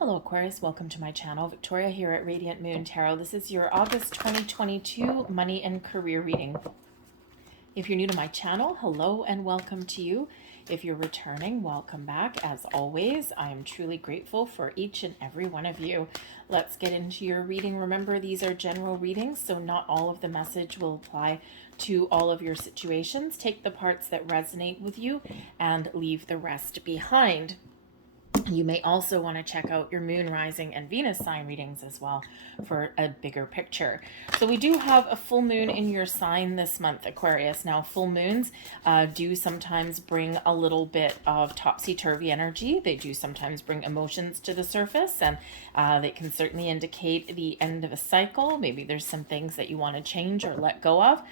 Hello Aquarius, welcome to my channel. Victoria here at Radiant Moon Tarot. This is your August 2022 money and career reading. If you're new to my channel, hello and welcome to you. If you're returning, welcome back. As always, I am truly grateful for each and every one of you. Let's get into your reading. Remember, these are general readings, so not all of the message will apply to all of your situations. Take the parts that resonate with you and leave the rest behind. You may also want to check out your moon, rising, and Venus sign readings as well for a bigger picture. So we do have a full moon in your sign this month, Aquarius. Now, full moons do sometimes bring a little bit of topsy-turvy energy. They do sometimes bring emotions to the surface, and they can certainly indicate the end of a cycle. Maybe there's some things that you want to change or let go of.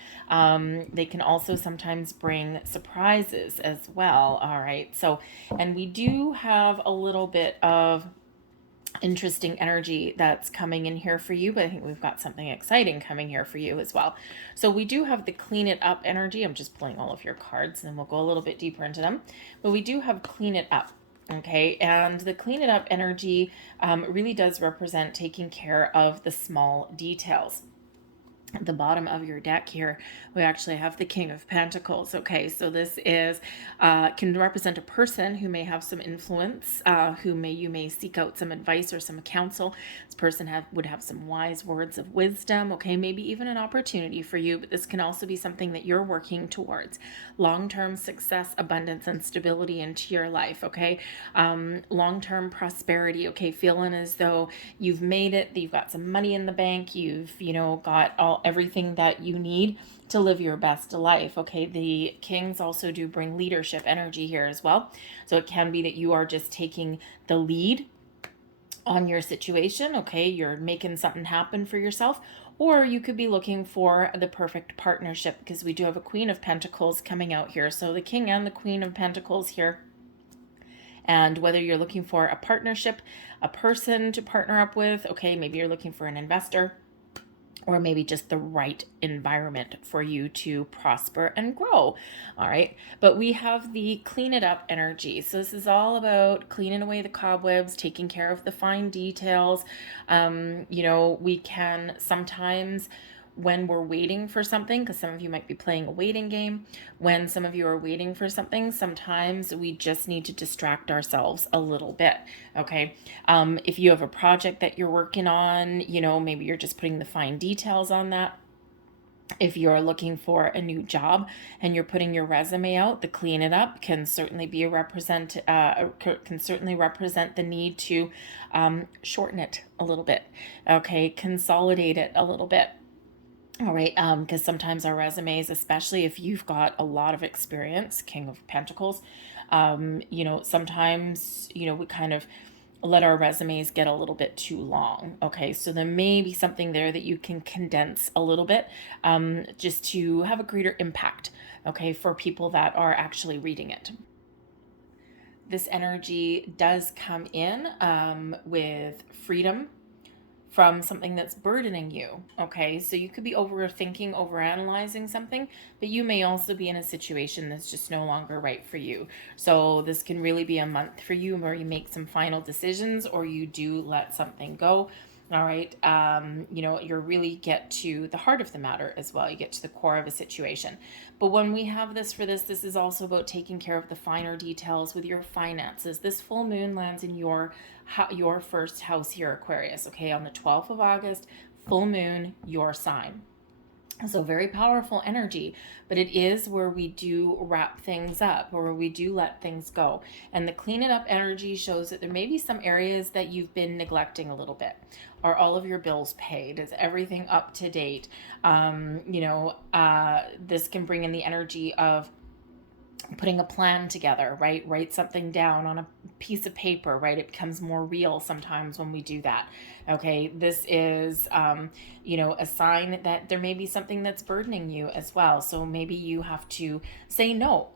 They can also sometimes bring surprises as well. All right. So, and we do have a little bit of interesting energy that's coming in here for you, but I think we've got something exciting coming here for you as well. So we do have the clean it up energy. I'm just pulling all of your cards and then we'll go a little bit deeper into them, but we do have clean it up. Okay, and the clean it up energy really does represent taking care of the small details. At the bottom of your deck here, we actually have the King of Pentacles. Okay, so this is can represent a person who may have some influence, you may seek out some advice or some counsel. This person would have some wise words of wisdom. Okay, maybe even an opportunity for you, but this can also be something that you're working towards. Long-term success, abundance, and stability into your life. Okay, long-term prosperity. Okay, feeling as though you've made it, that you've got some money in the bank, you've got everything that you need to live your best life. Okay, the kings also do bring leadership energy here as well. So it can be that you are just taking the lead on your situation. Okay, you're making something happen for yourself, or you could be looking for the perfect partnership, because we do have a Queen of Pentacles coming out here. So the King and the Queen of Pentacles here. And whether you're looking for a partnership, a person to partner up with, okay, maybe you're looking for an investor, or maybe just the right environment for you to prosper and grow. All right. But we have the clean it up energy. So this is all about cleaning away the cobwebs, taking care of the fine details. We can sometimes, when we're waiting for something, because some of you might be playing a waiting game, when some of you are waiting for something, sometimes we just need to distract ourselves a little bit. Okay. If you have a project that you're working on, maybe you're just putting the fine details on that. If you're looking for a new job and you're putting your resume out, the clean it up can certainly be represent the need to shorten it a little bit. Okay, consolidate it a little bit. All right, because sometimes our resumes, especially if you've got a lot of experience, King of Pentacles, sometimes, we kind of let our resumes get a little bit too long. Okay, so there may be something there that you can condense a little bit, just to have a greater impact, okay, for people that are actually reading it. This energy does come in with freedom from something that's burdening you. Okay, so you could be overthinking, overanalyzing something, but you may also be in a situation that's just no longer right for you. So this can really be a month for you where you make some final decisions, or you do let something go. All right, you really get to the heart of the matter as well. You get to the core of a situation. But when we have this is also about taking care of the finer details with your finances. This full moon lands in your first house here, Aquarius. Okay, on the 12th of August, full moon, your sign. So very powerful energy, but it is where we do wrap things up, or where we do let things go. And the clean it up energy shows that there may be some areas that you've been neglecting a little bit. Are all of your bills paid? Is everything up to date? This can bring in the energy of putting a plan together, right? Write something down on a piece of paper, right? It becomes more real sometimes when we do that. Okay, this is, a sign that there may be something that's burdening you as well. So maybe you have to say no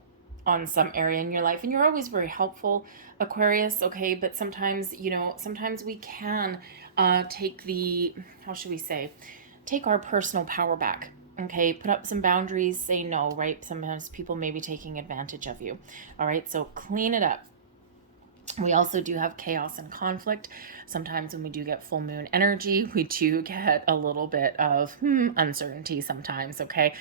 on some area in your life, and you're always very helpful, Aquarius. Okay, but sometimes, sometimes we can take our personal power back. Okay, put up some boundaries, say no, right? Sometimes people may be taking advantage of you. All right, so clean it up. We also do have chaos and conflict. Sometimes when we do get full moon energy, we do get a little bit of uncertainty sometimes, okay?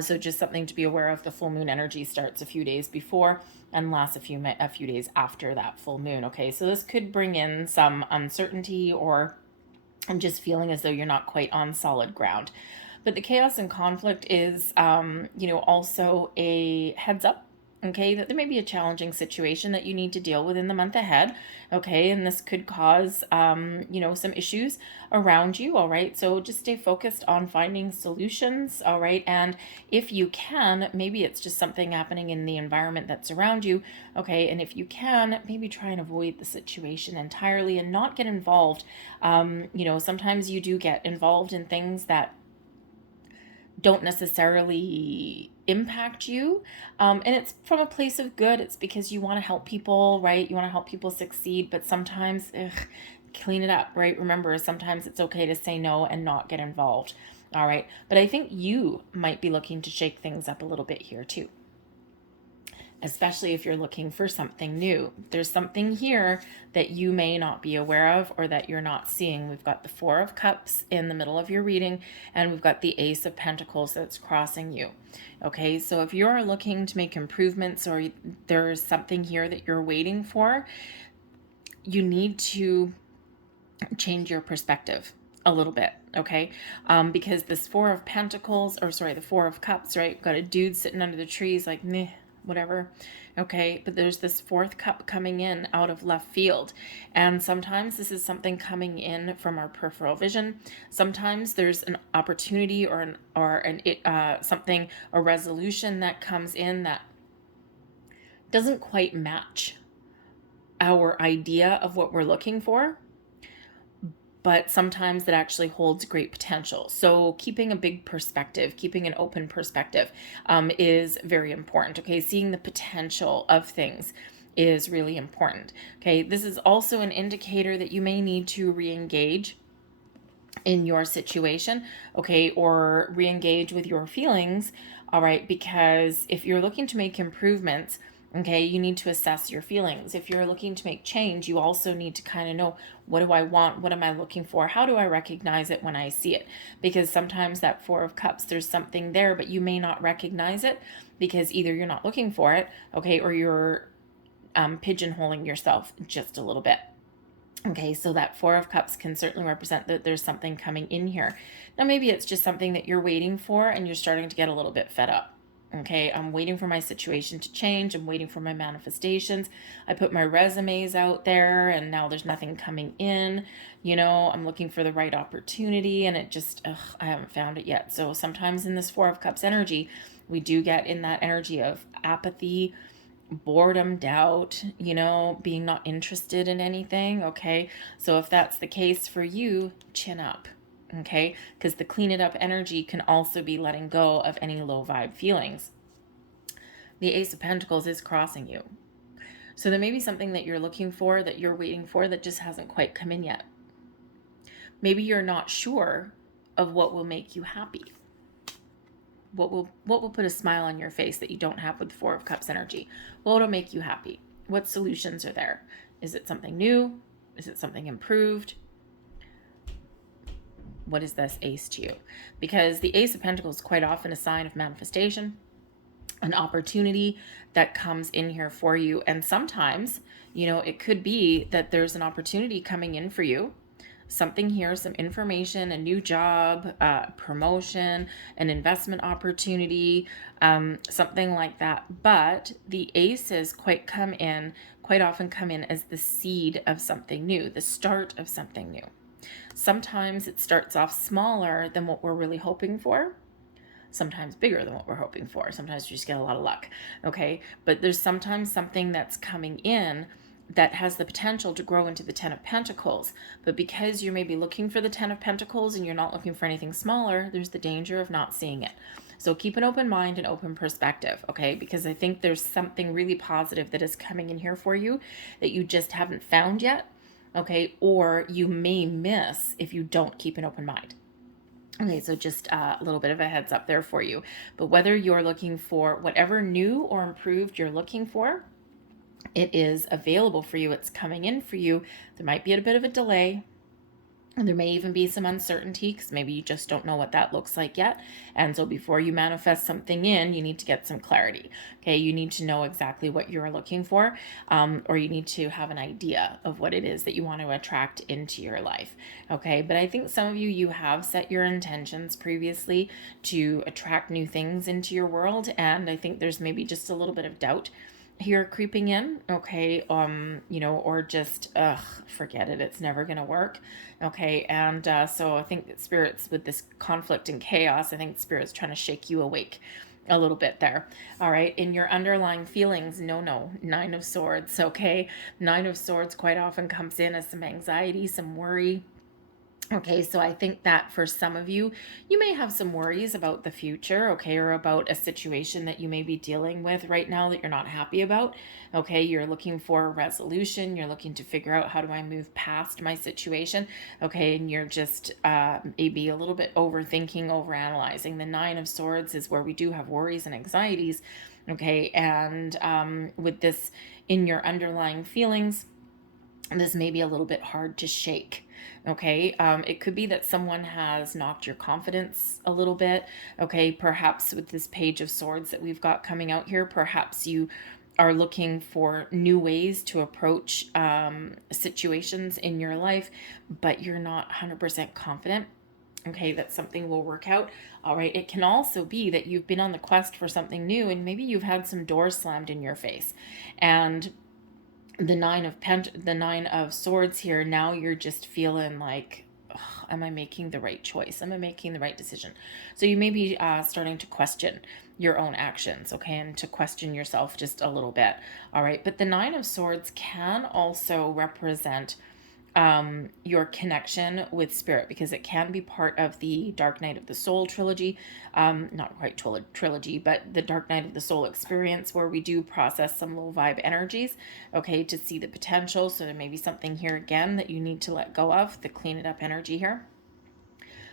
So just something to be aware of. The full moon energy starts a few days before and lasts a few days after that full moon, okay? So this could bring in some uncertainty or just feeling as though you're not quite on solid ground. But the chaos and conflict is, also a heads up, okay, that there may be a challenging situation that you need to deal with in the month ahead, okay, and this could cause, some issues around you, all right, so just stay focused on finding solutions, all right, and if you can, maybe it's just something happening in the environment that's around you, okay, and if you can, maybe try and avoid the situation entirely and not get involved. Sometimes you do get involved in things that don't necessarily impact you. And it's from a place of good. It's because you want to help people, right? You want to help people succeed, but sometimes, clean it up, right? Remember, sometimes it's okay to say no and not get involved. All right. But I think you might be looking to shake things up a little bit here too, especially if you're looking for something new. There's something here that you may not be aware of or that you're not seeing. We've got the Four of Cups in the middle of your reading, and we've got the Ace of Pentacles that's crossing you. Okay, so if you're looking to make improvements or there's something here that you're waiting for, you need to change your perspective a little bit, okay? Because this Four of Pentacles, the Four of Cups, right? Got a dude sitting under the trees like, meh, whatever, okay, but there's this fourth cup coming in out of left field, and sometimes this is something coming in from our peripheral vision. Sometimes there's an opportunity or a resolution that comes in that doesn't quite match our idea of what we're looking for, but sometimes that actually holds great potential. So keeping a big perspective, keeping an open perspective is very important, okay? Seeing the potential of things is really important, okay? This is also an indicator that you may need to re-engage in your situation, okay, or re-engage with your feelings, all right? Because if you're looking to make improvements, okay, you need to assess your feelings. If you're looking to make change, you also need to kind of know, what do I want? What am I looking for? How do I recognize it when I see it? Because sometimes that Four of Cups, there's something there, but you may not recognize it because either you're not looking for it, okay, or you're pigeonholing yourself just a little bit. Okay, so that Four of Cups can certainly represent that there's something coming in here. Now, maybe it's just something that you're waiting for and you're starting to get a little bit fed up. Okay, I'm waiting for my situation to change. I'm waiting for my manifestations. I put my resumes out there and now there's nothing coming in. I'm looking for the right opportunity and it just, I haven't found it yet. So sometimes in this Four of Cups energy, we do get in that energy of apathy, boredom, doubt, being not interested in anything. Okay, so if that's the case for you, chin up. Okay, because the clean it up energy can also be letting go of any low vibe feelings. The Ace of Pentacles is crossing you. So there may be something that you're looking for, that you're waiting for, that just hasn't quite come in yet. Maybe you're not sure of what will make you happy. What will put a smile on your face that you don't have with the Four of Cups energy? What will make you happy? What solutions are there? Is it something new? Is it something improved? What is this Ace to you? Because the Ace of Pentacles is quite often a sign of manifestation, an opportunity that comes in here for you. And sometimes, it could be that there's an opportunity coming in for you. Something here, some information, a new job, promotion, an investment opportunity, something like that. But the aces quite often come in as the seed of something new, the start of something new. Sometimes it starts off smaller than what we're really hoping for. Sometimes bigger than what we're hoping for. Sometimes we just get a lot of luck, okay? But there's sometimes something that's coming in that has the potential to grow into the Ten of Pentacles. But because you're maybe looking for the Ten of Pentacles and you're not looking for anything smaller, there's the danger of not seeing it. So keep an open mind and open perspective, okay? Because I think there's something really positive that is coming in here for you that you just haven't found yet, okay? Or you may miss if you don't keep an open mind. Okay, so just a little bit of a heads up there for you. But whether you're looking for whatever new or improved you're looking for, It is available for you. It's coming in for you. There might be a bit of a delay. And there may even be some uncertainty because maybe you just don't know what that looks like yet. And so before you manifest something in, you need to get some clarity. Okay, you need to know exactly what you're looking for, or you need to have an idea of what it is that you want to attract into your life. Okay, but I think some of you have set your intentions previously to attract new things into your world. And I think there's maybe just a little bit of doubt here creeping in, okay, or just forget it, it's never gonna work, okay. And so I think that spirits, with this conflict and chaos, I think spirits trying to shake you awake a little bit there. All right, in your underlying feelings, no, Nine of Swords, okay. Nine of Swords quite often comes in as some anxiety, some worry. Okay, so I think that for some of you, you may have some worries about the future, okay, or about a situation that you may be dealing with right now that you're not happy about. Okay, you're looking for a resolution, you're looking to figure out, how do I move past my situation? Okay, and you're just maybe a little bit overthinking, overanalyzing. The Nine of Swords is where we do have worries and anxieties, okay, and with this in your underlying feelings, this may be a little bit hard to shake. Okay, it could be that someone has knocked your confidence a little bit. Okay, perhaps with this Page of Swords that we've got coming out here, perhaps you are looking for new ways to approach situations in your life, but you're not 100% confident, okay, that something will work out. All right, it can also be that you've been on the quest for something new, and maybe you've had some doors slammed in your face, and the Nine of Swords here, now you're just feeling like, am I making the right choice? Am I making the right decision? So you may be starting to question your own actions, okay, and to question yourself just a little bit. All right, but the Nine of Swords can also represent your connection with spirit, because it can be part of the Dark Night of the Soul trilogy, not quite trilogy, but the Dark Night of the Soul experience, where we do process some low vibe energies, okay, to see the potential. So there may be something here again that you need to let go of, the clean it up energy here.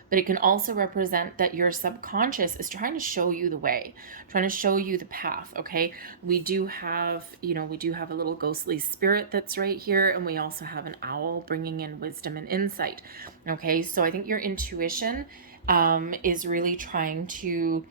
But it can also represent that your subconscious is trying to show you the way, trying to show you the path, okay? We do have a little ghostly spirit that's right here, and we also have an owl bringing in wisdom and insight, okay? So I think your intuition is really trying to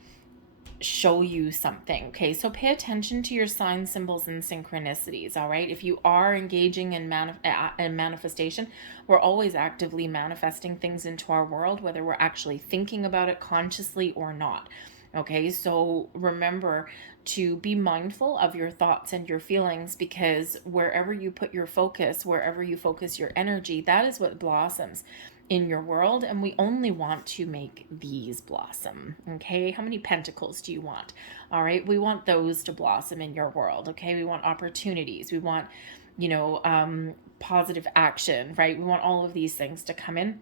show you something, okay? So pay attention to your signs, symbols, and synchronicities, all right? If you are engaging in manifestation, we're always actively manifesting things into our world, whether we're actually thinking about it consciously or not, okay? So remember to be mindful of your thoughts and your feelings, because wherever you put your focus, wherever you focus your energy, that is what blossoms in your world. And we only want to make these blossom, okay? How many pentacles do you want? All right, we want those to blossom in your world, okay? We want opportunities, we want positive action, right? We want all of these things to come in.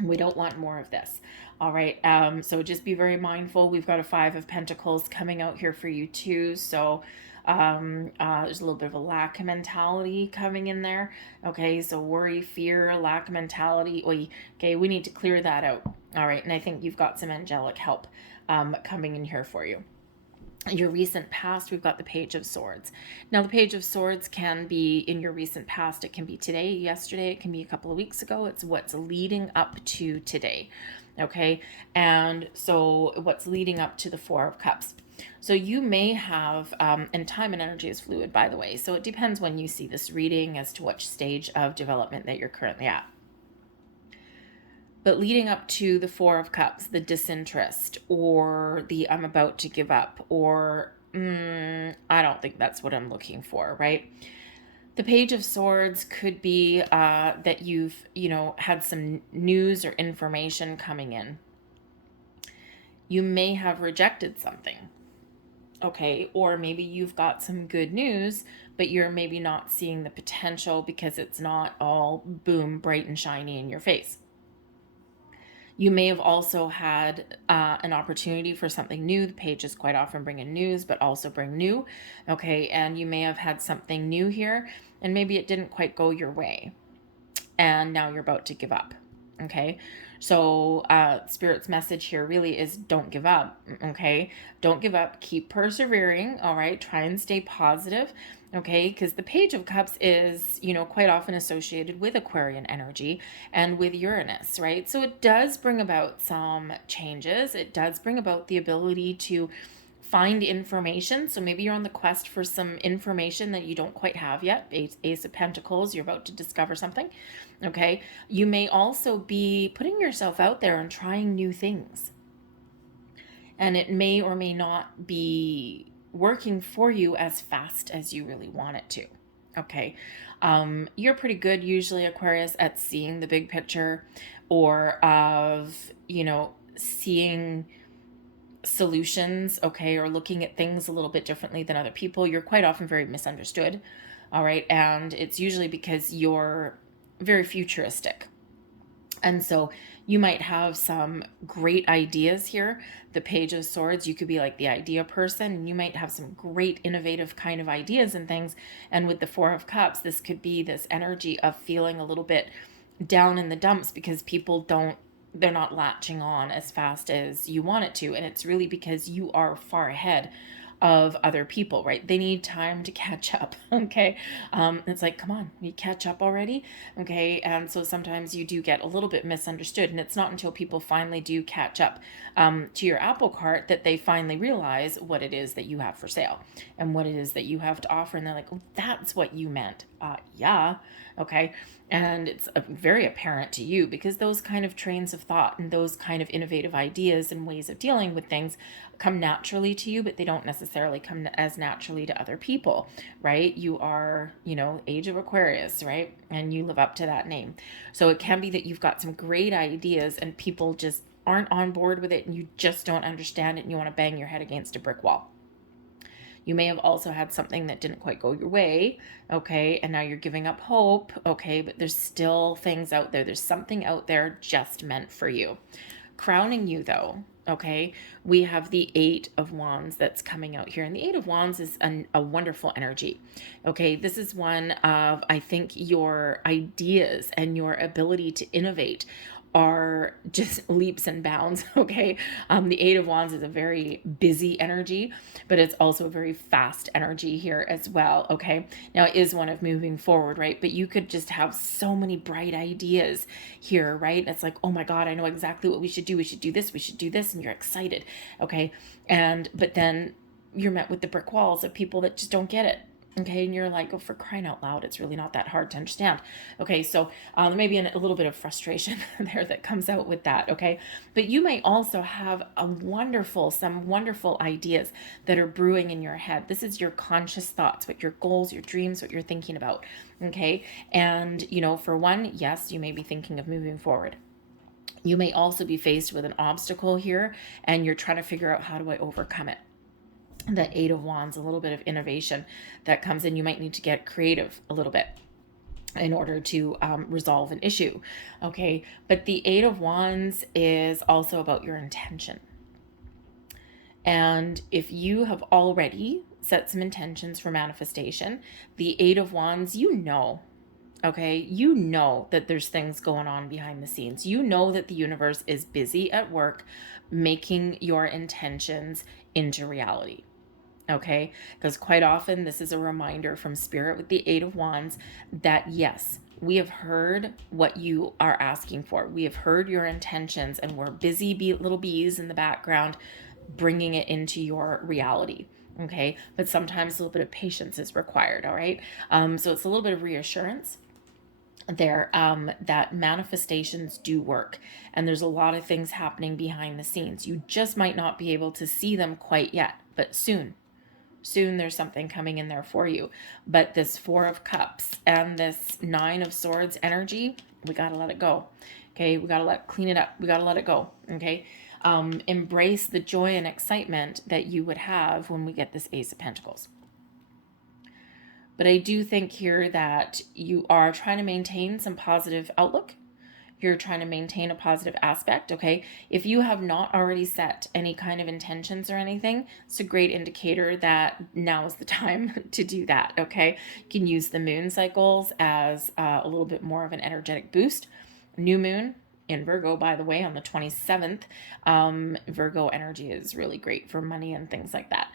We don't want more of this. All right, so just be very mindful. We've got a Five of Pentacles coming out here for you too, so there's a little bit of a lack mentality coming in there, okay? So worry, fear, lack mentality, okay, we need to clear that out. All right, and I think you've got some angelic help coming in here for you. Your recent past, we've got the Page of Swords. Now, the Page of Swords can be in your recent past. It can be today, yesterday, it can be a couple of weeks ago. It's what's leading up to today, okay? And so what's leading up to the Four of Cups. So you may have, and time and energy is fluid, by the way, so it depends when you see this reading as to which stage of development that you're currently at. But leading up to the Four of Cups, the disinterest, or the I'm about to give up, or I don't think that's what I'm looking for, right? The Page of Swords could be that you've, had some news or information coming in. You may have rejected something, okay? Or maybe you've got some good news, but you're maybe not seeing the potential because it's not all boom, bright and shiny in your face. You may have also had an opportunity for something new. The pages quite often bring in news, but also bring new, okay? And you may have had something new here, and maybe it didn't quite go your way, and now you're about to give up, okay? So Spirit's message here really is don't give up, okay? Don't give up. Keep persevering, all right? Try and stay positive, okay? Because the Page of Cups is, quite often associated with Aquarian energy and with Uranus, right? So it does bring about some changes. It does bring about the ability to find information. So maybe you're on the quest for some information that you don't quite have yet. Ace of Pentacles, you're about to discover something. Okay. You may also be putting yourself out there and trying new things. And it may or may not be working for you as fast as you really want it to. Okay. You're pretty good usually, Aquarius, at seeing the big picture or of, seeing solutions, okay, or looking at things a little bit differently than other people. You're quite often very misunderstood, all right, and it's usually because you're very futuristic. And so you might have some great ideas here. The Page of Swords, you could be like the idea person, and you might have some great innovative kind of ideas and things. And with the Four of Cups, this could be this energy of feeling a little bit down in the dumps because people they're not latching on as fast as you want it to. And it's really because you are far ahead of other people, right? They need time to catch up. Okay. It's like, come on, we catch up already. Okay. And so sometimes you do get a little bit misunderstood. And it's not until people finally do catch up to your apple cart that they finally realize what it is that you have for sale and what it is that you have to offer. And they're like, oh, that's what you meant. Yeah. Okay. And it's very apparent to you because those kind of trains of thought and those kind of innovative ideas and ways of dealing with things come naturally to you, but they don't necessarily come as naturally to other people, right? You are, Age of Aquarius, right? And you live up to that name. So it can be that you've got some great ideas and people just aren't on board with it and you just don't understand it and you want to bang your head against a brick wall. You may have also had something that didn't quite go your way, okay, and now you're giving up hope, okay, but there's still things out there. There's something out there just meant for you. Crowning you, though, okay, we have the Eight of Wands that's coming out here. And the Eight of Wands is a wonderful energy, okay? This is one of, I think, your ideas and your ability to innovate are just leaps and bounds, okay? The Eight of Wands is a very busy energy, but it's also a very fast energy here as well, okay? Now, it is one of moving forward, right? But you could just have so many bright ideas here, right? It's like, oh my God, I know exactly what we should do. We should do this, we should do this, and you're excited, okay? But then you're met with the brick walls of people that just don't get it. Okay, and you're like, oh, for crying out loud, it's really not that hard to understand. Okay, so there may be a little bit of frustration there that comes out with that, okay? But you may also have some wonderful ideas that are brewing in your head. This is your conscious thoughts, what your goals, your dreams, what you're thinking about, okay? And, for one, yes, you may be thinking of moving forward. You may also be faced with an obstacle here, and you're trying to figure out, how do I overcome it? The Eight of Wands, a little bit of innovation that comes in. You might need to get creative a little bit in order to resolve an issue. Okay. But the Eight of Wands is also about your intention. And if you have already set some intentions for manifestation, the Eight of Wands, okay, you know that there's things going on behind the scenes. You know that the universe is busy at work making your intentions into reality. Okay, because quite often this is a reminder from Spirit with the Eight of Wands that yes, we have heard what you are asking for. We have heard your intentions and we're busy little bees in the background bringing it into your reality. Okay, but sometimes a little bit of patience is required. All right, so it's a little bit of reassurance there that manifestations do work, and there's a lot of things happening behind the scenes. You just might not be able to see them quite yet, but soon there's something coming in there for you. But this Four of Cups and this Nine of Swords energy, we got to let it go. Okay, we got to clean it up. We got to let it go. Okay, embrace the joy and excitement that you would have when we get this Ace of Pentacles. But I do think here that you are trying to maintain some positive outlook. You're trying to maintain a positive aspect, okay? If you have not already set any kind of intentions or anything, it's a great indicator that now is the time to do that, okay? You can use the moon cycles as a little bit more of an energetic boost. New moon, in Virgo, by the way, on the 27th. Virgo energy is really great for money and things like that.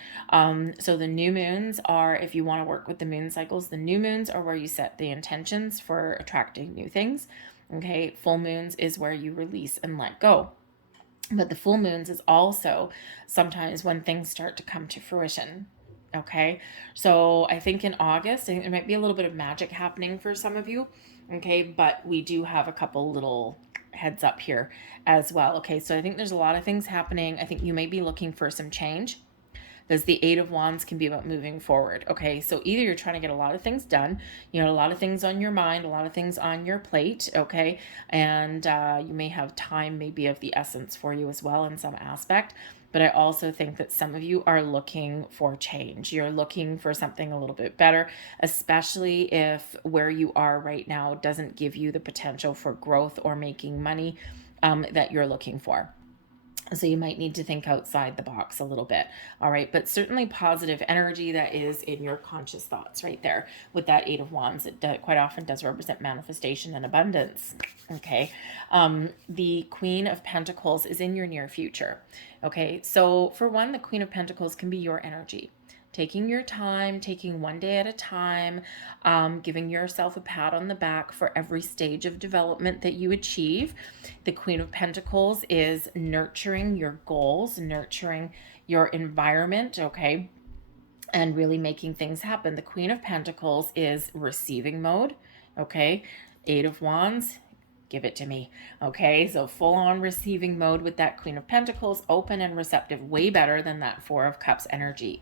So the new moons are, if you want to work with the moon cycles, the new moons are where you set the intentions for attracting new things. Okay, full moons is where you release and let go. But the full moons is also sometimes when things start to come to fruition. Okay, so I think in August, there might be a little bit of magic happening for some of you. Okay, but we do have a couple little heads up here as well. Okay, so I think there's a lot of things happening. I think you may be looking for some change, because the Eight of Wands can be about moving forward. Okay, so either you're trying to get a lot of things done, a lot of things on your mind, a lot of things on your plate, okay, and you may have time maybe of the essence for you as well in some aspect. But I also think that some of you are looking for change. You're looking for something a little bit better, especially if where you are right now doesn't give you the potential for growth or making money that you're looking for. So you might need to think outside the box a little bit. All right. But certainly positive energy that is in your conscious thoughts right there with that Eight of Wands. It quite often does represent manifestation and abundance. Okay. The Queen of Pentacles is in your near future. Okay. So for one, the Queen of Pentacles can be your energy. Taking your time, taking one day at a time, giving yourself a pat on the back for every stage of development that you achieve. The Queen of Pentacles is nurturing your goals, nurturing your environment, okay, and really making things happen. The Queen of Pentacles is receiving mode, okay. Eight of Wands, give it to me. Okay, so full on receiving mode with that Queen of Pentacles, open and receptive, way better than that Four of Cups energy.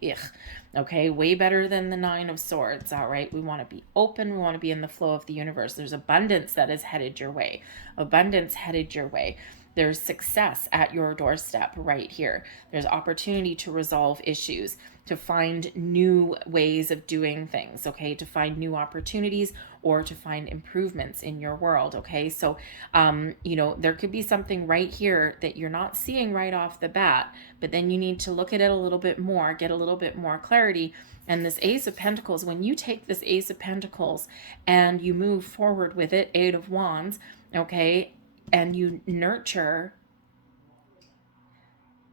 Okay, way better than the Nine of Swords. All right, we want to be open. We want to be in the flow of the universe. There's abundance that is headed your way. Abundance headed your way. There's success at your doorstep right here. There's opportunity to resolve issues, to find new ways of doing things, okay, to find new opportunities or to find improvements in your world, okay? So, there could be something right here that you're not seeing right off the bat, but then you need to look at it a little bit more, get a little bit more clarity. And this Ace of Pentacles, when you take this Ace of Pentacles and you move forward with it, Eight of Wands, okay, and you nurture,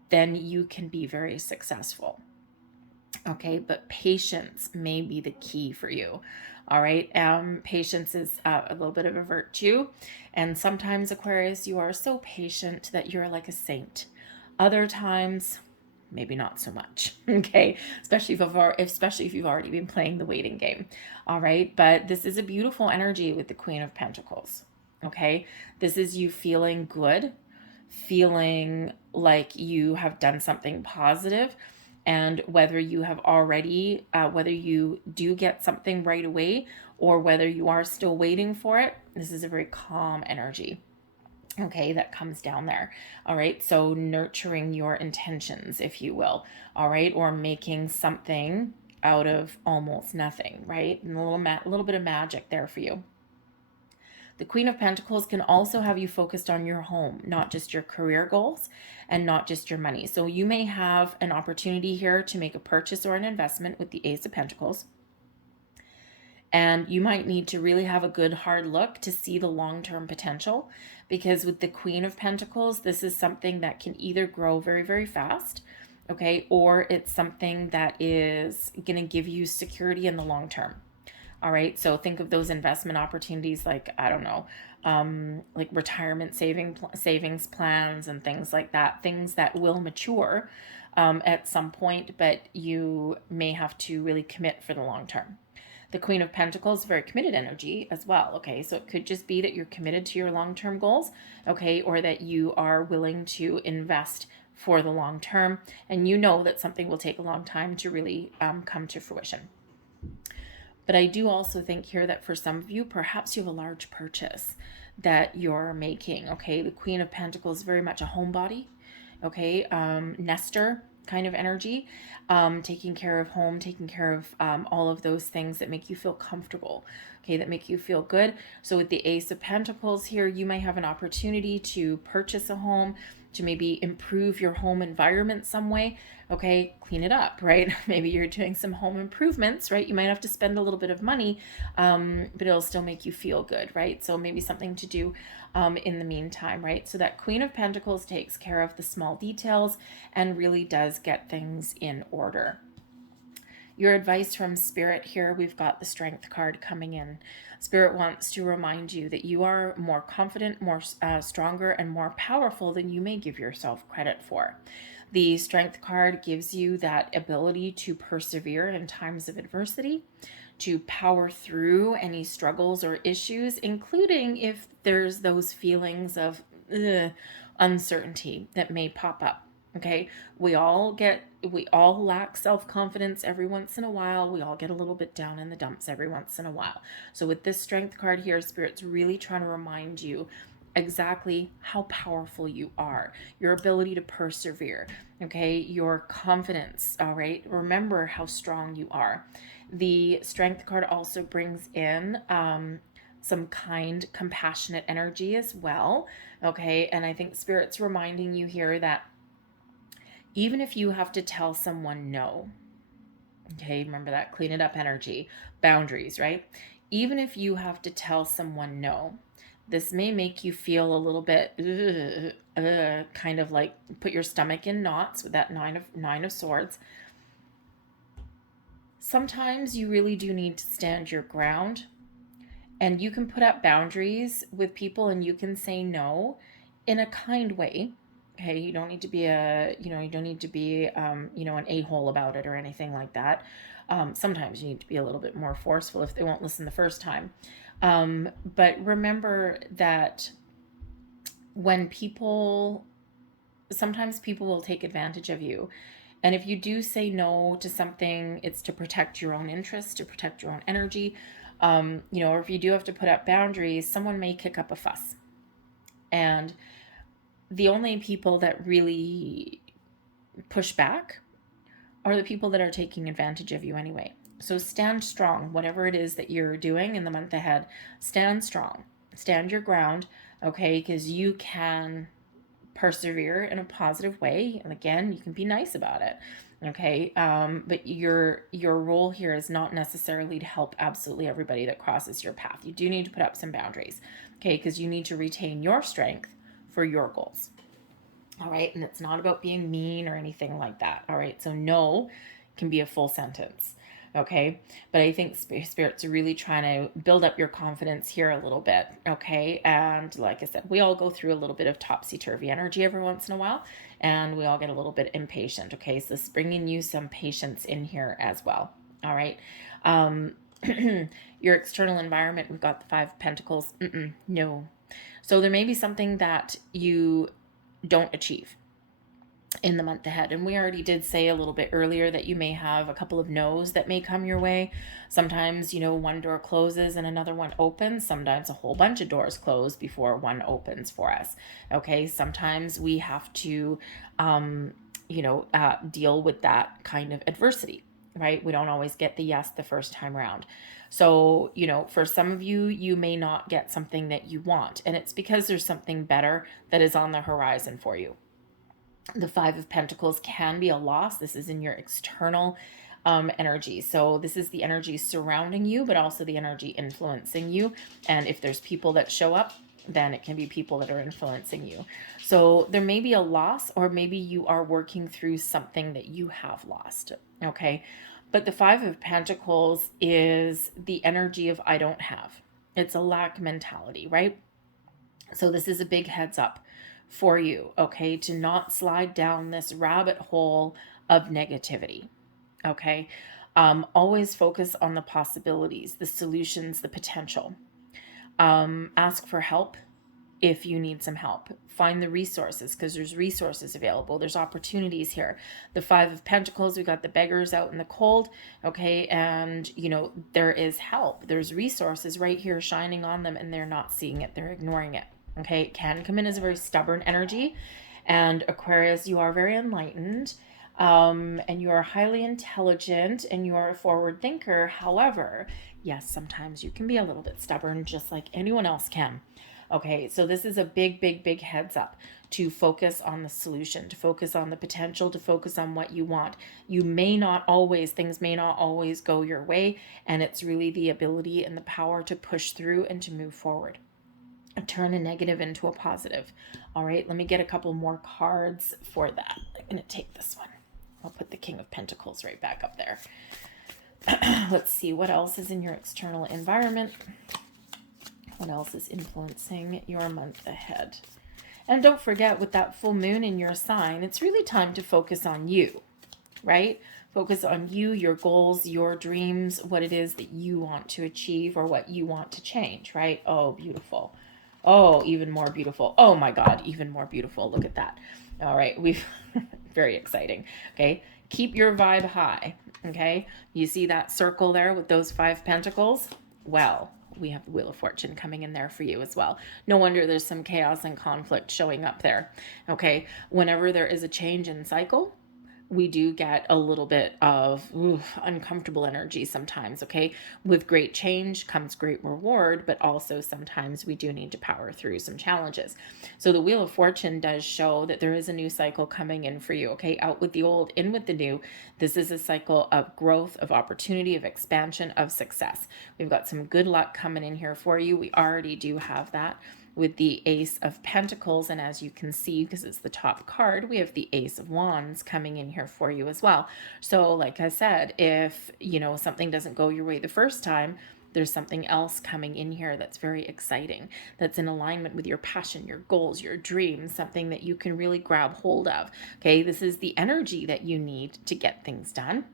then you can be very successful. Okay, but patience may be the key for you. All right, patience is a little bit of a virtue. And sometimes, Aquarius, you are so patient that you're like a saint. Other times, maybe not so much. Okay, especially if you've already been playing the waiting game. All right, but this is a beautiful energy with the Queen of Pentacles. Okay, this is you feeling good, feeling like you have done something positive, and whether you have already, whether you do get something right away or whether you are still waiting for it, this is a very calm energy. Okay, that comes down there. All right, so nurturing your intentions, if you will. All right, or making something out of almost nothing, right? And a little bit of magic there for you. The Queen of Pentacles can also have you focused on your home, not just your career goals and not just your money. So you may have an opportunity here to make a purchase or an investment with the Ace of Pentacles. And you might need to really have a good hard look to see the long-term potential, because with the Queen of Pentacles, this is something that can either grow very, very fast, okay, or it's something that is going to give you security in the long term. All right, so think of those investment opportunities like, I don't know, like retirement savings plans and things like that, things that will mature at some point, but you may have to really commit for the long term. The Queen of Pentacles is very committed energy as well, okay? So it could just be that you're committed to your long-term goals, okay? Or that you are willing to invest for the long term, and you know that something will take a long time to really come to fruition. But I do also think here that for some of you, perhaps you have a large purchase that you're making, okay? The Queen of Pentacles is very much a homebody, okay? Nester kind of energy, taking care of home, taking care of all of those things that make you feel comfortable, okay, that make you feel good. So with the Ace of Pentacles here, you might have an opportunity to purchase a home, to maybe improve your home environment some way, okay, clean it up, right? Maybe you're doing some home improvements, right? You might have to spend a little bit of money, but it'll still make you feel good, right? So maybe something to do in the meantime, right? So that Queen of Pentacles takes care of the small details and really does get things in order. Your advice from Spirit here, we've got the Strength card coming in. Spirit wants to remind you that you are more confident, more stronger, and more powerful than you may give yourself credit for. The Strength card gives you that ability to persevere in times of adversity, to power through any struggles or issues, including if there's those feelings of uncertainty that may pop up. Okay, we all lack self-confidence every once in a while. We all get a little bit down in the dumps every once in a while. So with this Strength card here, Spirit's really trying to remind you exactly how powerful you are, your ability to persevere, okay, your confidence, all right? Remember how strong you are. The Strength card also brings in some kind, compassionate energy as well, okay? And I think Spirit's reminding you here that even if you have to tell someone no, okay, remember that clean it up energy, boundaries, right? Even if you have to tell someone no, this may make you feel a little bit kind of like put your stomach in knots with that nine of swords. Sometimes you really do need to stand your ground, and you can put up boundaries with people and you can say no in a kind way. Okay, you don't need to be an a-hole about it or anything like that. Sometimes you need to be a little bit more forceful if they won't listen the first time. But remember that sometimes people will take advantage of you. And if you do say no to something, it's to protect your own interests, to protect your own energy. Or if you do have to put up boundaries, someone may kick up a fuss. And the only people that really push back are the people that are taking advantage of you anyway. So stand strong, whatever it is that you're doing in the month ahead. Stand strong, stand your ground, okay? Because you can persevere in a positive way. And again, you can be nice about it, okay? But your role here is not necessarily to help absolutely everybody that crosses your path. You do need to put up some boundaries, okay? Because you need to retain your strength for your goals. All right. And it's not about being mean or anything like that. All right. So no can be a full sentence. Okay. But I think Spirit's really trying to build up your confidence here a little bit. Okay. And like I said, we all go through a little bit of topsy-turvy energy every once in a while, and we all get a little bit impatient. Okay. So this is bringing you some patience in here as well. All right. Your external environment, we've got the 5 of Pentacles. No. So there may be something that you don't achieve in the month ahead. And we already did say a little bit earlier that you may have a couple of no's that may come your way. Sometimes, one door closes and another one opens. Sometimes a whole bunch of doors close before one opens for us. Okay. Sometimes we have to, deal with that kind of adversity, right? We don't always get the yes the first time around. So, for some of you, you may not get something that you want, and it's because there's something better that is on the horizon for you. The 5 of Pentacles can be a loss. This is in your external energy. So this is the energy surrounding you, but also the energy influencing you. And if there's people that show up, then it can be people that are influencing you. So there may be a loss, or maybe you are working through something that you have lost. Okay. But the 5 of Pentacles is the energy of I don't have. It's a lack mentality, right? So this is a big heads up for you, okay, to not slide down this rabbit hole of negativity, okay? Always focus on the possibilities, the solutions, the potential. Ask for help if you need some help. Find the resources, because there's resources available. There's opportunities here. The 5 of Pentacles, we got the beggars out in the cold, okay? And, there is help. There's resources right here shining on them, and they're not seeing it. They're ignoring it, okay? It can come in as a very stubborn energy. And Aquarius, you are very enlightened, and you are highly intelligent, and you are a forward thinker. However, yes, sometimes you can be a little bit stubborn, just like anyone else can. Okay, so this is a big, big, big heads up. to focus on the solution, to focus on the potential, to focus on what you want. Things may not always go your way, and it's really the ability and the power to push through and to move forward. Turn a negative into a positive. All right, let me get a couple more cards for that. I'm going to take this one. I'll put the King of Pentacles right back up there. Let's see what else is in your external environment. What else is influencing your month ahead? And don't forget, with that full moon in your sign, it's really time to focus on you, right? Focus on you, your goals, your dreams, what it is that you want to achieve or what you want to change, right? Oh, beautiful. Oh, even more beautiful. Oh my God, even more beautiful. Look at that. All right, we've very exciting. Okay, keep your vibe high. Okay, you see that circle there with those 5 pentacles? Well, we have the Wheel of Fortune coming in there for you as well. No wonder there's some chaos and conflict showing up there. Okay, whenever there is a change in cycle, we do get a little bit of uncomfortable energy sometimes, okay? With great change comes great reward, but also sometimes we do need to power through some challenges. So the Wheel of Fortune does show that there is a new cycle coming in for you, okay? Out with the old, in with the new. This is a cycle of growth, of opportunity, of expansion, of success. We've got some good luck coming in here for you. We already do have that with the Ace of Pentacles, and as you can see, because it's the top card, we have the Ace of Wands coming in here for you as well. So like I said, if something doesn't go your way the first time, there's something else coming in here that's very exciting, that's in alignment with your passion, your goals, your dreams, something that you can really grab hold of. Okay, this is the energy that you need to get things done.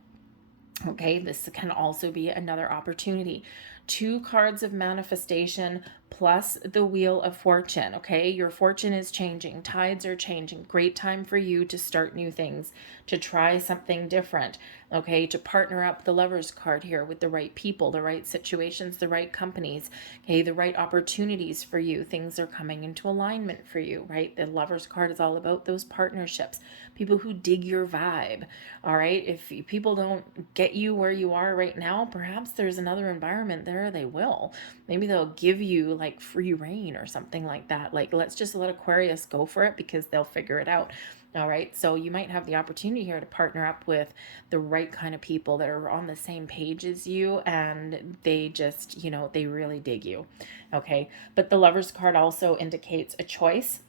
Okay, this can also be another opportunity. 2 cards of manifestation plus the Wheel of Fortune. Okay, your fortune is changing. Tides are changing. Great time for you to start new things, to try something different. Okay, to partner up the Lover's card here with the right people, the right situations, the right companies. Okay, the right opportunities for you. Things are coming into alignment for you, right? The Lover's card is all about those partnerships, people who dig your vibe. All right, if people don't get you where you are right now, perhaps there's another environment there they will. Maybe they'll give you like free reign or something like that. Like, let's just let Aquarius go for it because they'll figure it out. All right, so you might have the opportunity here to partner up with the right kind of people that are on the same page as you, and they just, they really dig you. Okay, but the Lover's card also indicates a choice.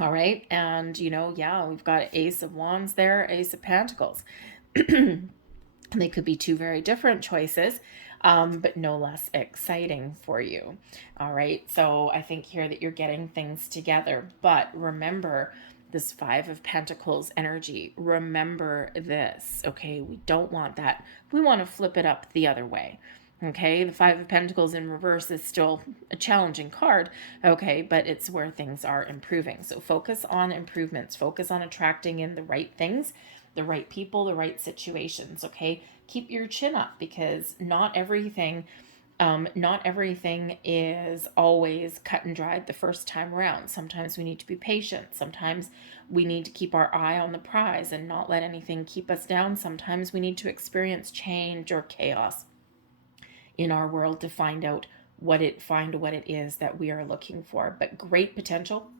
All right, and we've got Ace of Wands there, Ace of Pentacles. And they could be 2 very different choices, but no less exciting for you. All right, so I think here that you're getting things together, but remember this 5 of Pentacles energy. Remember this, okay? We don't want that. We want to flip it up the other way. Okay, the 5 of Pentacles in reverse is still a challenging card, okay, but it's where things are improving. So focus on improvements, focus on attracting in the right things, the right people, the right situations, okay? Keep your chin up, because not everything is always cut and dried the first time around. Sometimes we need to be patient. Sometimes we need to keep our eye on the prize and not let anything keep us down. Sometimes we need to experience change or chaos in our world to find what it is that we are looking for. But great potential.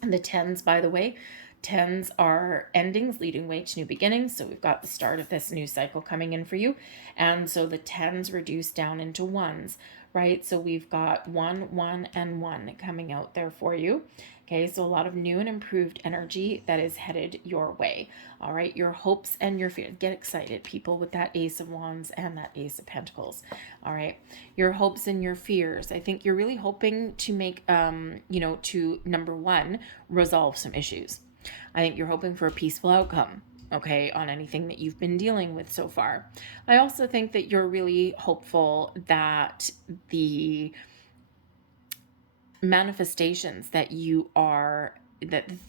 And the 10s, by the way, 10s are endings leading way to new beginnings. So we've got the start of this new cycle coming in for you. And so the 10s reduce down into 1s, right? So we've got 1, 1, and 1 coming out there for you. Okay, so a lot of new and improved energy that is headed your way. All right, your hopes and your fears. Get excited, people, with that Ace of Wands and that Ace of Pentacles. All right, your hopes and your fears. I think you're really hoping to make, to number 1, resolve some issues. I think you're hoping for a peaceful outcome, okay, on anything that you've been dealing with so far. I also think that you're really hopeful that the manifestations that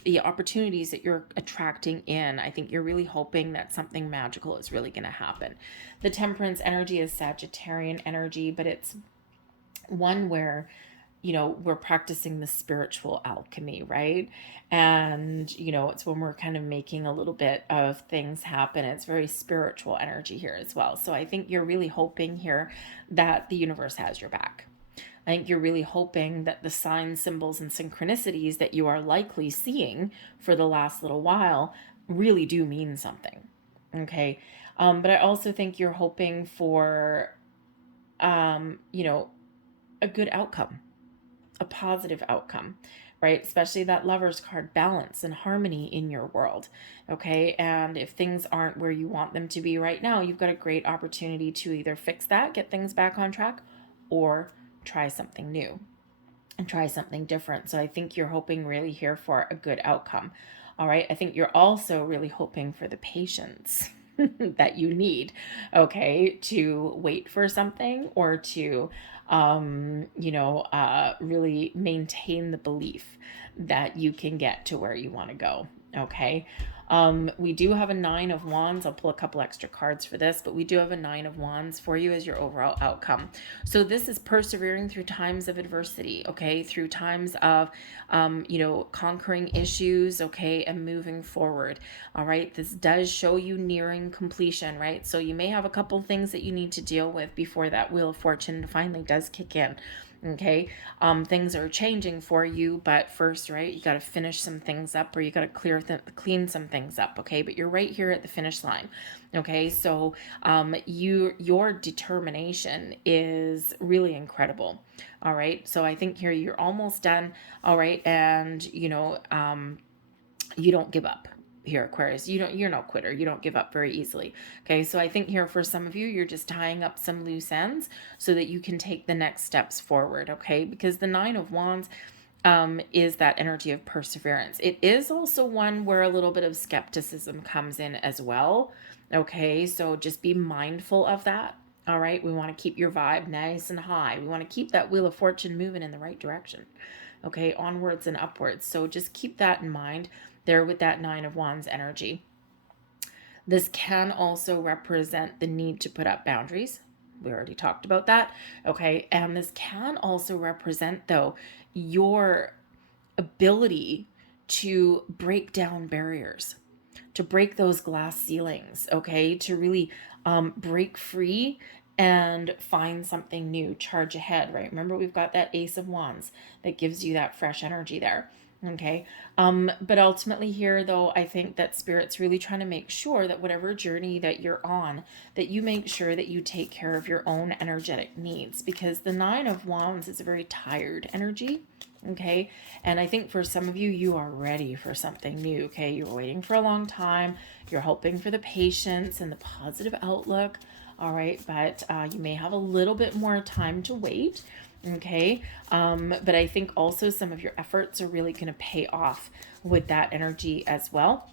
the opportunities that you're attracting in, I think you're really hoping that something magical is really going to happen. The Temperance energy is Sagittarian energy, but it's one where we're practicing the spiritual alchemy, right? And, it's when we're kind of making a little bit of things happen. It's very spiritual energy here as well. So I think you're really hoping here that the universe has your back. I think you're really hoping that the signs, symbols, and synchronicities that you are likely seeing for the last little while really do mean something. Okay. But I also think you're hoping for, you know, a good outcome, a positive outcome, right? Especially that Lover's card, balance and harmony in your world. Okay. And if things aren't where you want them to be right now, you've got a great opportunity to either fix that, get things back on track, or try something new and try something different. So I think you're hoping really here for a good outcome. All right. I think you're also really hoping for the patience that you need, okay, to wait for something or to, really maintain the belief that you can get to where you want to go. Okay. We do have a 9 of Wands. I'll pull a couple extra cards for this, but we do have a 9 of Wands for you as your overall outcome. So this is persevering through times of adversity, okay, through times of, conquering issues, okay, and moving forward. All right. This does show you nearing completion, right? So you may have a couple things that you need to deal with before that Wheel of Fortune finally does kick in. Okay. Things are changing for you, but first, right, you got to finish some things up, or you got to clean some things up. Okay. But you're right here at the finish line. Okay. So, your determination is really incredible. All right. So I think here you're almost done. All right. And, you don't give up here, Aquarius. You're no quitter. You don't give up very easily. Okay. So I think here for some of you, you're just tying up some loose ends so that you can take the next steps forward. Okay. Because the 9 of Wands is that energy of perseverance. It is also one where a little bit of skepticism comes in as well. Okay. So just be mindful of that. All right. We want to keep your vibe nice and high. We want to keep that Wheel of Fortune moving in the right direction. Okay. Onwards and upwards. So just keep that in mind there with that 9 of Wands energy. This can also represent the need to put up boundaries. We already talked about that. Okay. And this can also represent, though, your ability to break down barriers, to break those glass ceilings. Okay. To really break free and find something new, charge ahead, right? Remember, we've got that Ace of Wands that gives you that fresh energy there. Okay. But ultimately here, though, I think that Spirit's really trying to make sure that whatever journey that you're on, that you make sure that you take care of your own energetic needs, because the 9 of Wands is a very tired energy. Okay. And I think for some of you, you are ready for something new. Okay. You're waiting for a long time. You're hoping for the patience and the positive outlook. All right. But you may have a little bit more time to wait. Okay. But I think also some of your efforts are really going to pay off with that energy as well.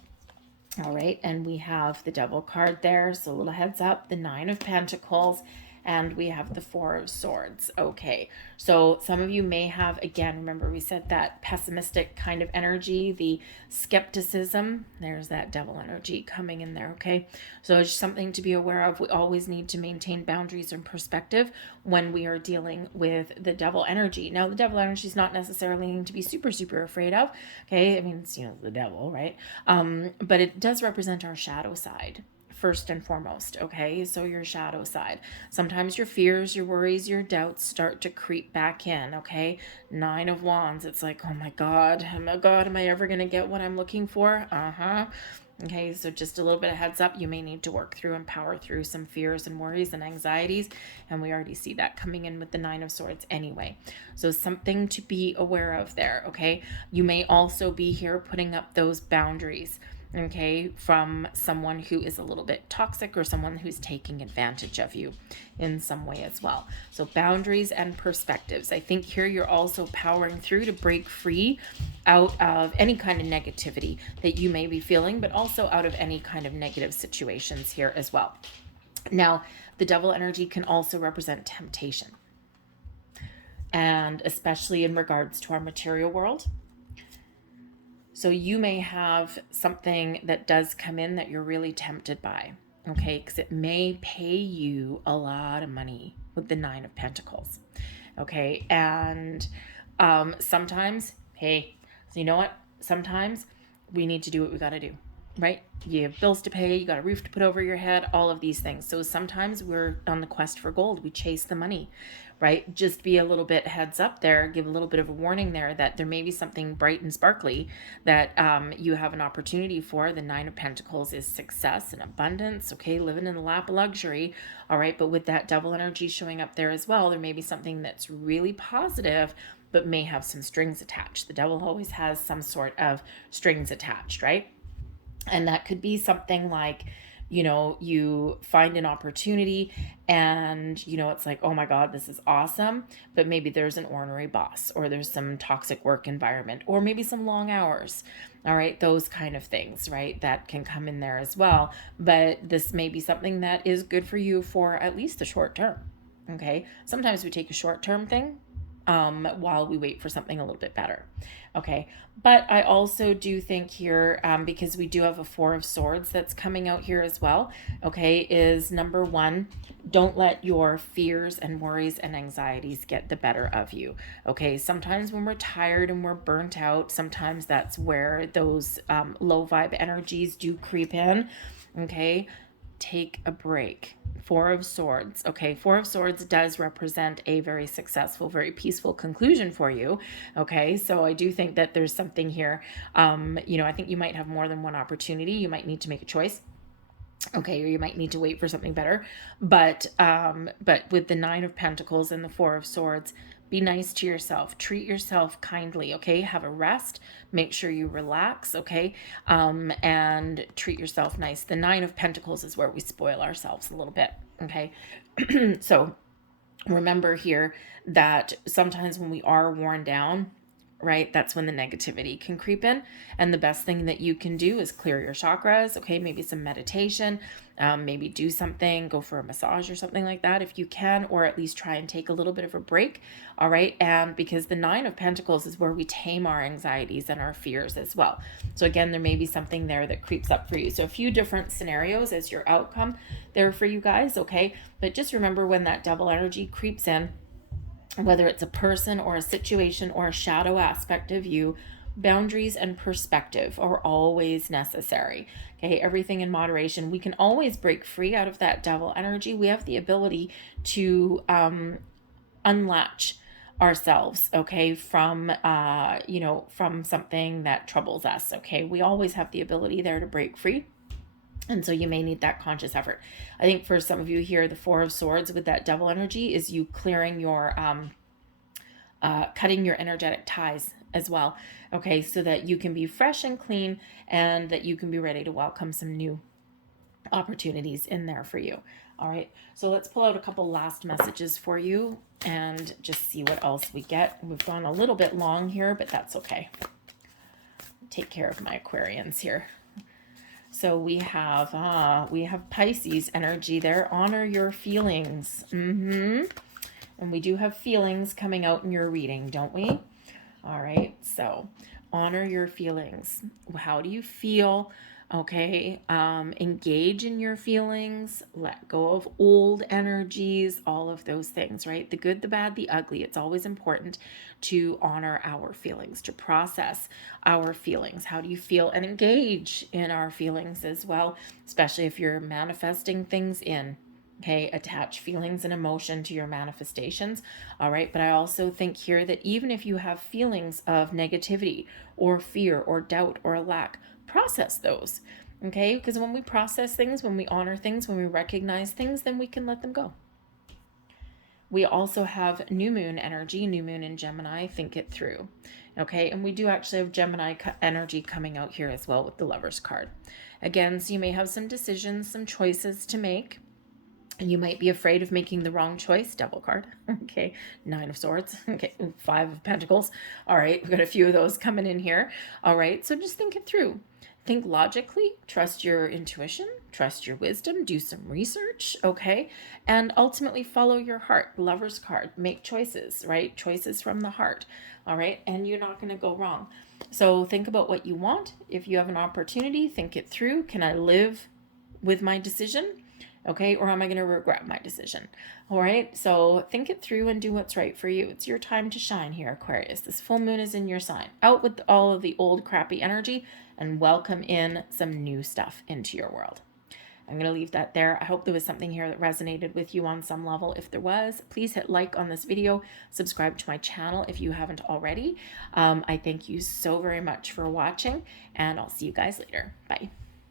All right. And we have the Devil card there. So a little heads up, the 9 of Pentacles, and we have the 4 of Swords. Okay. So some of you may have, again, remember we said that pessimistic kind of energy, the skepticism. There's that Devil energy coming in there. Okay. So it's something to be aware of. We always need to maintain boundaries and perspective when we are dealing with the Devil energy. Now, the Devil energy is not necessarily anything to be super, super afraid of. Okay. I mean, it's, the devil, right? But it does represent our shadow side. First and foremost, okay? So your shadow side. Sometimes your fears, your worries, your doubts start to creep back in, okay? 9 of Wands, it's like, oh my God, am I ever going to get what I'm looking for? Okay, so just a little bit of heads up, you may need to work through and power through some fears and worries and anxieties, and we already see that coming in with the 9 of Swords anyway. So something to be aware of there, okay? You may also be here putting up those boundaries, okay, from someone who is a little bit toxic or someone who's taking advantage of you in some way as well. So boundaries and perspectives. I think here you're also powering through to break free out of any kind of negativity that you may be feeling, but also out of any kind of negative situations here as well. Now, the Devil energy can also represent temptation, and especially in regards to our material world. So you may have something that does come in that you're really tempted by, okay? Because it may pay you a lot of money with the 9 of Pentacles, okay? And sometimes, hey, so you know what? Sometimes we need to do what we got to do, right? You have bills to pay, you got a roof to put over your head, all of these things. So sometimes we're on the quest for gold. We chase the money, right? Just be a little bit heads up there, give a little bit of a warning there that there may be something bright and sparkly that you have an opportunity for. The Nine of Pentacles is success and abundance, okay? Living in the lap of luxury, all right? But with that Devil energy showing up there as well, there may be something that's really positive, but may have some strings attached. The Devil always has some sort of strings attached, right? And that could be something like, you find an opportunity and, it's like, oh my God, this is awesome. But maybe there's an ornery boss, or there's some toxic work environment, or maybe some long hours. All right. Those kind of things, right? That can come in there as well. But this may be something that is good for you for at least the short term. Okay. Sometimes we take a short term thing while we wait for something a little bit better. Okay. But I also do think here, because we do have a Four of Swords that's coming out here as well, okay, is number one, don't let your fears and worries and anxieties get the better of you. Okay. Sometimes when we're tired and we're burnt out, sometimes that's where those low vibe energies do creep in. Okay. Take a break. Four of Swords. Okay, Four of Swords does represent a very successful, very peaceful conclusion for you. Okay, so I do think that there's something here. I think you might have more than one opportunity. You might need to make a choice. Okay, or you might need to wait for something better. But with the Nine of Pentacles and the Four of Swords, be nice to yourself. Treat yourself kindly, okay? Have a rest. Make sure you relax, okay? And treat yourself nice. The Nine of Pentacles is where we spoil ourselves a little bit, okay? So remember here that sometimes when we are worn down, right, that's when the negativity can creep in. And the best thing that you can do is clear your chakras, okay? Maybe some meditation, maybe do something, go for a massage or something like that if you can, or at least try and take a little bit of a break, all right? And because the Nine of Pentacles is where we tame our anxieties and our fears as well. So again, there may be something there that creeps up for you. So a few different scenarios as your outcome there for you guys, okay? But just remember, when that Devil energy creeps in, whether it's a person or a situation or a shadow aspect of you, boundaries and perspective are always necessary. Okay, everything in moderation. We can always break free out of that Devil energy. We have the ability to unlatch ourselves, okay, from from something that troubles us. Okay, we always have the ability there to break free. And so you may need that conscious effort. I think for some of you here, the Four of Swords with that Devil energy is you clearing your, cutting your energetic ties as well. Okay, so that you can be fresh and clean, and that you can be ready to welcome some new opportunities in there for you. All right, so let's pull out a couple last messages for you and just see what else we get. We've gone a little bit long here, but that's okay. Take care of my Aquarians here. So we have Pisces energy there. Honor your feelings. And we do have feelings coming out in your reading, don't we? All right. So honor your feelings. How do you feel? Okay. Engage in your feelings. Let go of old energies, all of those things, right? The good, the bad, the ugly. It's always important to honor our feelings, to process our feelings. How do you feel? And engage in our feelings as well, especially if you're manifesting things in. Okay, attach feelings and emotion to your manifestations. All right, but I also think here that even if you have feelings of negativity or fear or doubt or a lack, process those. Okay, because when we process things, when we honor things, when we recognize things, then we can let them go. We also have new moon energy, new moon in Gemini. Think it through. Okay, and we do actually have Gemini energy coming out here as well with the Lovers card. Again, so you may have some decisions, some choices to make. And you might be afraid of making the wrong choice. Devil card. Okay. Nine of Swords. Okay. Five of Pentacles. All right. We've got a few of those coming in here. All right. So just think it through. Think logically. Trust your intuition. Trust your wisdom. Do some research. Okay. And ultimately follow your heart. Lover's card. Make choices, right? Choices from the heart. All right. And you're not going to go wrong. So think about what you want. If you have an opportunity, think it through. Can I live with my decision? Okay, or am I going to regret my decision? All right, so think it through and do what's right for you. It's your time to shine here, Aquarius. This full moon is in your sign. Out with all of the old crappy energy and welcome in some new stuff into your world. I'm going to leave that there. I hope there was something here that resonated with you on some level. If there was, please hit like on this video, subscribe to my channel if you haven't already. I thank you so very much for watching, and I'll see you guys later. Bye.